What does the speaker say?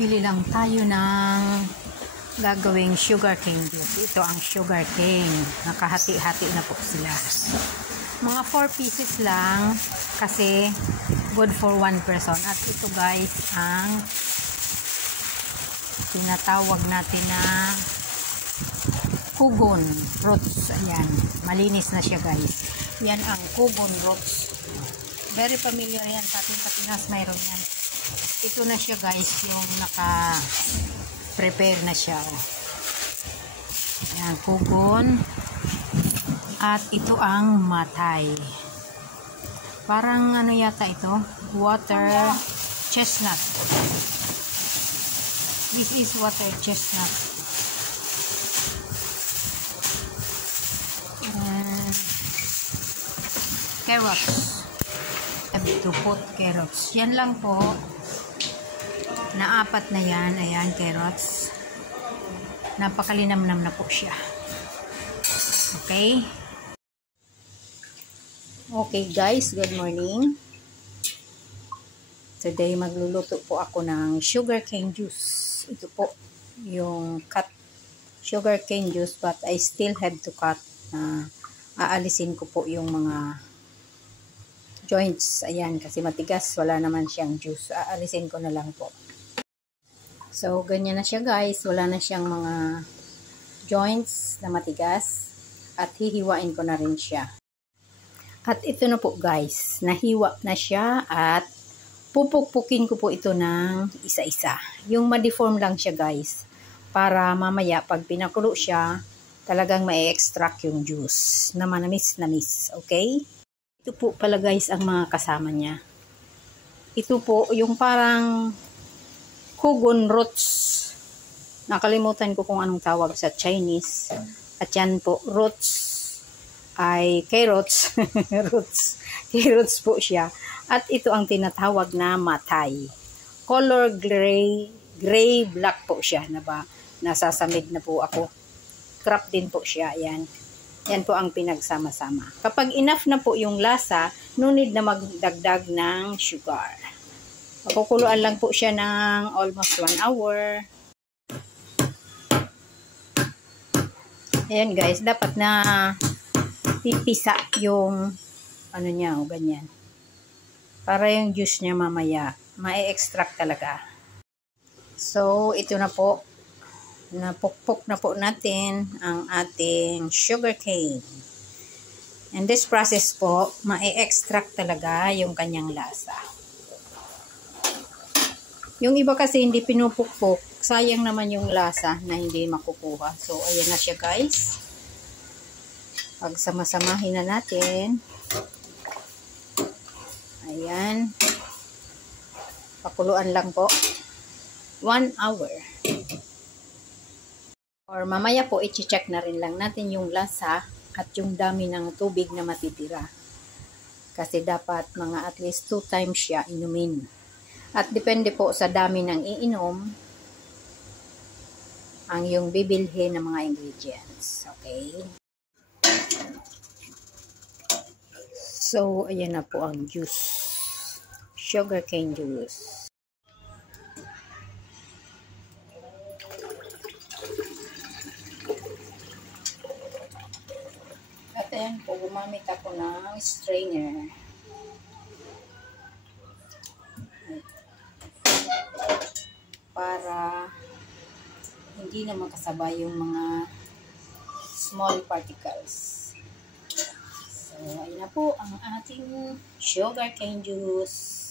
bibili lang tayo ng gagawing sugar cane juice. Ito ang sugar cane. Nakahati-hati na po sila. Mga 4 pieces lang kasi good for 1 person. At ito guys ang tinatawag natin na kugon roots. Ayan. Malinis na siya guys. Yan ang kugon roots. Very familiar yan sa ating Pinas. Mayroon yan. Ito na siya guys, yung naka-prepare na siya. Ayan, kugon. At ito ang matay. Parang ano yata ito? Water chestnut. This is water chestnut. And carrots. To put carrots. Yan lang po. Na 4 na yan. Ayan, carrots. Napakalinamnam na po siya. Okay? Okay guys, good morning. Today magluluto po ako ng sugar cane juice. Ito po yung cut sugar cane juice but I still have to cut. Aalisin ko po yung mga joints. Ayan, kasi matigas. Wala naman siyang juice. Aalisin ko na lang po. So, ganyan na siya guys. Wala na siyang mga joints na matigas. At hihiwain ko na rin siya. At ito na po guys. Nahiwa na siya at pupukpukin ko po ito ng isa-isa. Yung ma-deform lang siya guys. Para mamaya pag pinakulo siya, talagang ma-extract yung juice na manamis-namis. Okay? Ito po pala guys ang mga kasama niya. Ito po yung parang kugon roots. Nakalimutan ko kung anong tawag sa Chinese. At yan po, roots ay carrots. Roots. Carrots po siya. At ito ang tinatawag na matay. Color gray black po siya. Nasasamid na po ako. Crop din po siya. Ayan. Yan po ang pinagsama-sama. Kapag enough na po yung lasa, no need na magdagdag ng sugar. Pakukuluan lang po siya ng almost 1 hour. Ayan guys, dapat na pipisa yung ano niya o ganyan. Para yung juice niya mamaya, ma-extract talaga. So, ito na po. Napukpok na po natin ang ating sugar cane. And this process po, ma-extract talaga yung kanyang lasa. Yung iba kasi hindi pinupukpok, sayang naman yung lasa na hindi makukuha. So, ayan na siya guys. Pagsama-samahin na natin. Ayan. Pakuluan lang po. 1 hour. Or mamaya po, i-check na rin lang natin yung lasa at yung dami ng tubig na matitira. Kasi dapat mga at least 2 times siya inumin. At depende po sa dami ng iinom ang yung bibilhin ng mga ingredients. Okay? So, ayan na po ang juice. Sugar cane juice. Ayan po, gumamit ako ng strainer. Para hindi na makasabay yung mga small particles. So, ayun na po ang ating sugar cane juice.